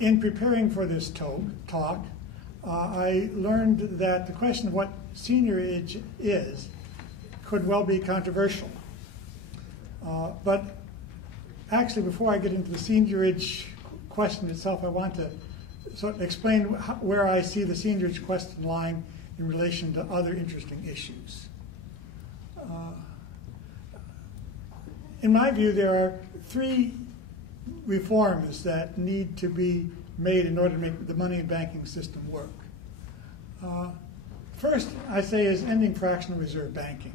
in preparing for this talk, I learned that the question of what seigniorage is could well be controversial. But actually, before I get into the seigniorage question itself, I want to sort of explain where I see the seigniorage question lying in relation to other interesting issues. In my view, there are three reforms that need to be made in order to make the money and banking system work. First, I say, is ending fractional reserve banking.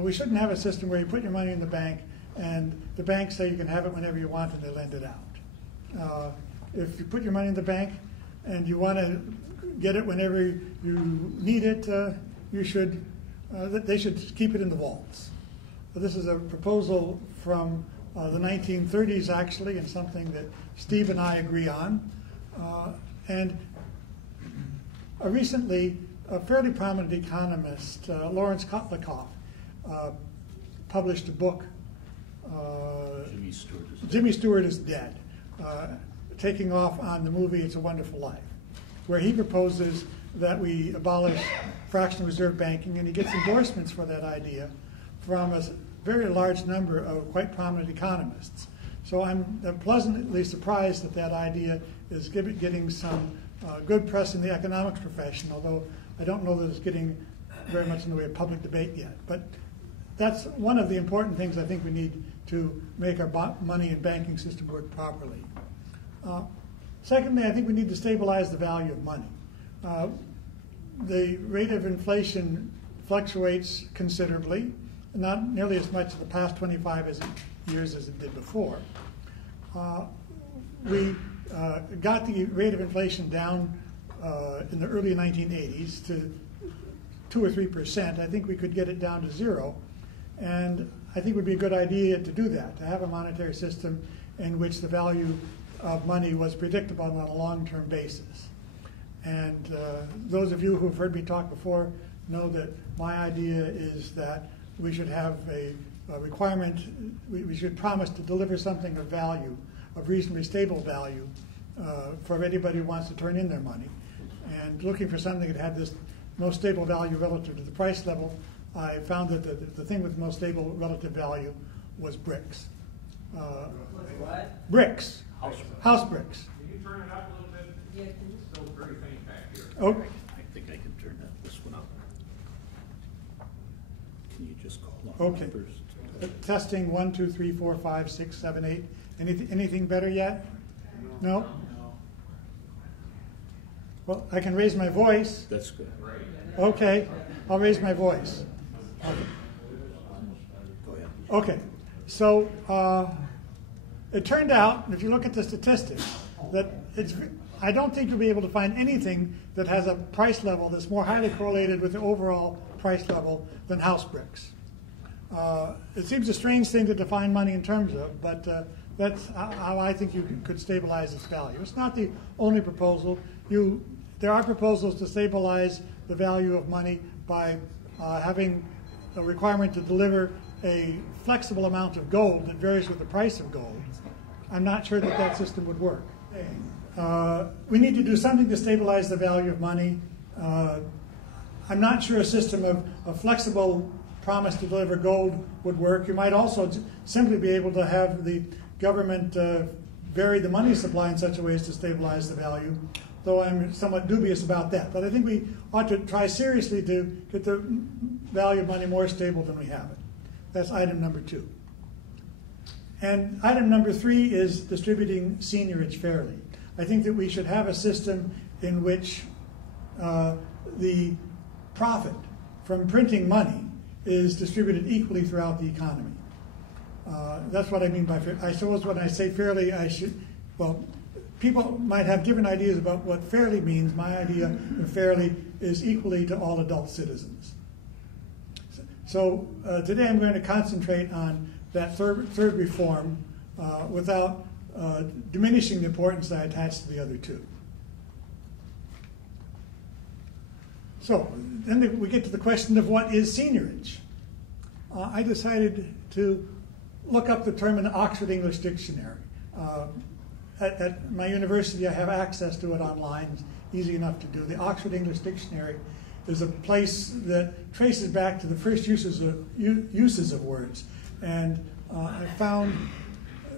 We shouldn't have a system where you put your money in the bank and the banks say you can have it whenever you want and they lend it out. If you put your money in the bank and you want to get it whenever you need it, they should keep it in the vaults. This is a proposal from the 1930s, actually, and something that Steve and I agree on. Recently, a fairly prominent economist, Lawrence Kotlikoff, published a book, Jimmy Stewart is Dead, taking off on the movie It's a Wonderful Life, where he proposes that we abolish fractional reserve banking, and he gets endorsements for that idea from a very large number of quite prominent economists. So I'm pleasantly surprised that that idea is getting some good press in the economics profession, although I don't know that it's getting very much in the way of public debate yet. But that's one of the important things I think we need to make our money and banking system work properly. Secondly, I think we need to stabilize the value of money. The rate of inflation fluctuates considerably, not nearly as much in the past 25 years as it did before. We got the rate of inflation down in the early 1980s to 2 or 3%. I think we could get it down to 0. And I think it would be a good idea to do that, to have a monetary system in which the value of money was predictable on a long-term basis. And those of you who have heard me talk before know that my idea is that we should have a requirement, we should promise to deliver something of value, of reasonably stable value, for anybody who wants to turn in their money. And looking for something that had this most stable value relative to the price level, I found that the thing with most stable relative value was bricks. What? Bricks. House bricks. Can you turn it up a little bit? Yeah. It's still very faint back here. Oh. I think I can turn this one up. Can you just call on Okay. numbers? Testing 1, 2, 3, 4, 5, 6, 7, 8. Anything better yet? No? Well, I can raise my voice. That's good. Okay, I'll raise my voice. Go ahead. Okay, so it turned out, if you look at the statistics, that I don't think you'll be able to find anything that has a price level that's more highly correlated with the overall price level than house bricks. It seems a strange thing to define money in terms of, but that's how I think you could stabilize its value. It's not the only proposal. There are proposals to stabilize the value of money by having a requirement to deliver a flexible amount of gold that varies with the price of gold. I'm not sure that that system would work. We need to do something to stabilize the value of money. I'm not sure a system of a flexible promise to deliver gold would work. You might also simply be able to have the government vary the money supply in such a way as to stabilize the value, though I'm somewhat dubious about that. But I think we ought to try seriously to get the value of money more stable than we have it. That's item number 2. And item number 3 is distributing seigniorage fairly. I think that we should have a system in which the profit from printing money is distributed equally throughout the economy. That's what I mean by fair. I suppose when I say fairly, people might have different ideas about what fairly means. My idea of fairly is equally to all adult citizens. So today I'm going to concentrate on that third reform without diminishing the importance I attach to the other two. So then we get to the question of what is seigniorage. I decided to look up the term in the Oxford English Dictionary. at my university, I have access to it online. It's easy enough to do. The Oxford English Dictionary is a place that traces back to the first uses of words. And I found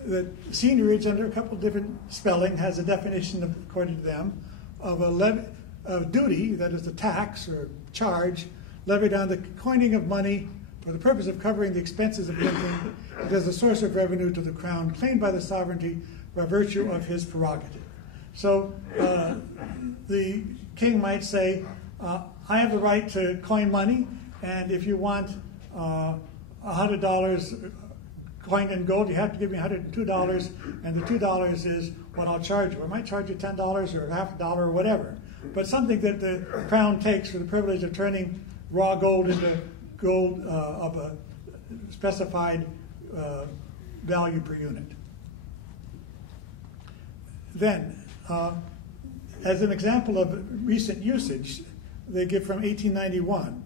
that seigniorage, under a couple of different spelling, has a definition, according to them, of a duty, that is the tax or charge, levied on the coining of money for the purpose of covering the expenses of minting as a source of revenue to the crown claimed by the sovereignty by virtue of his prerogative. So the king might say, I have the right to coin money, and if you want $100 coined in gold, you have to give me $102, and the $2 is what I'll charge you. I might charge you $10 or half a dollar or whatever, but something that the crown takes for the privilege of turning raw gold into gold of a specified value per unit. Then, as an example of recent usage, they give from 1891,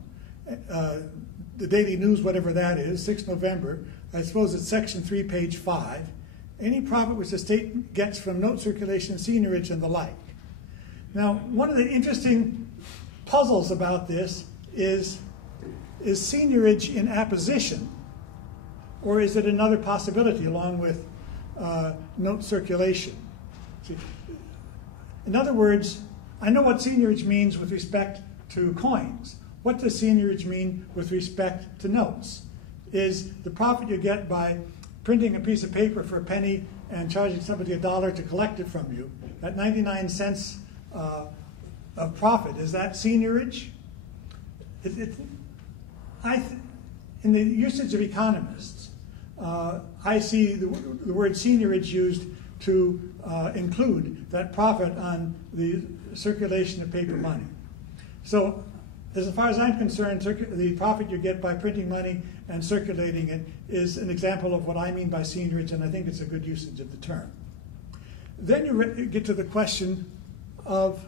the Daily News, whatever that is, 6 November, I suppose it's section 3, page 5, any profit which the state gets from note circulation, seigniorage, and the like. Now, one of the interesting puzzles about this is seigniorage in apposition, or is it another possibility along with note circulation? See, in other words, I know what seigniorage means with respect to coins. What does seigniorage mean with respect to notes? Is the profit you get by printing a piece of paper for a penny and charging somebody $1 to collect it from you, that 99 cents of profit, is that seigniorage? In the usage of economists, I see the word seigniorage used to include that profit on the circulation of paper money. So, as far as I'm concerned, the profit you get by printing money and circulating it is an example of what I mean by seigniorage, and I think it's a good usage of the term. Then you get to the question of,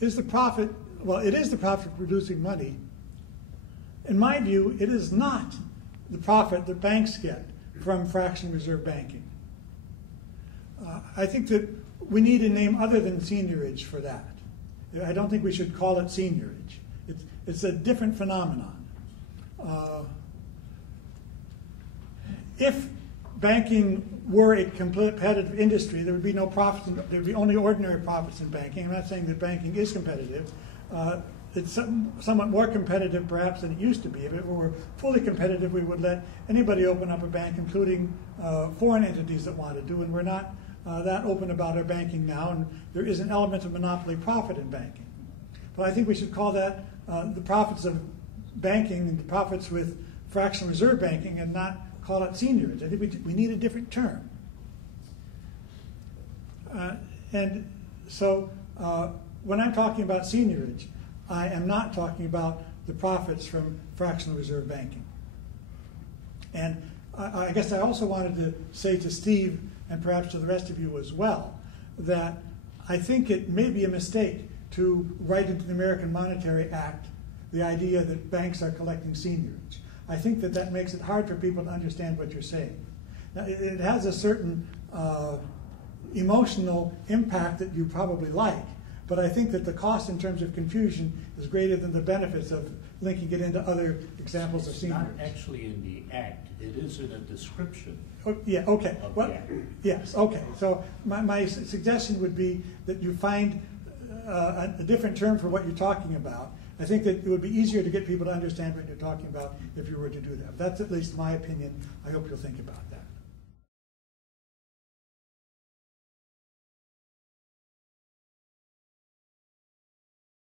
is the profit, well, it is the profit producing money. In my view, it is not the profit that banks get from fractional reserve banking. I think that we need a name other than seigniorage for that. I don't think we should call it seigniorage. It's a different phenomenon. If banking were a competitive industry, there would be no profits. There would be only ordinary profits in banking. I'm not saying that banking is competitive. It's somewhat more competitive, perhaps, than it used to be. If it were fully competitive, we would let anybody open up a bank, including foreign entities that want to do, and we're not that open about our banking now, and there is an element of monopoly profit in banking. But I think we should call that the profits of banking and the profits with fractional reserve banking, and not call it seigniorage. I think we need a different term. And so when I'm talking about seigniorage, I am not talking about the profits from fractional reserve banking. And I guess I also wanted to say to Steve, and perhaps to the rest of you as well, that I think it may be a mistake to write into the American Monetary Act the idea that banks are collecting seigniorage. I think that that makes it hard for people to understand what you're saying. Now, it has a certain emotional impact that you probably like, but I think that the cost in terms of confusion is greater than the benefits of linking it into other examples of seigniorage. It's not actually in the Act. It is in a description. Oh, yeah, okay. Well, the Act. Yes, okay. So my suggestion would be that you find a different term for what you're talking about. I think that it would be easier to get people to understand what you're talking about if you were to do that. That's at least my opinion. I hope you'll think about that.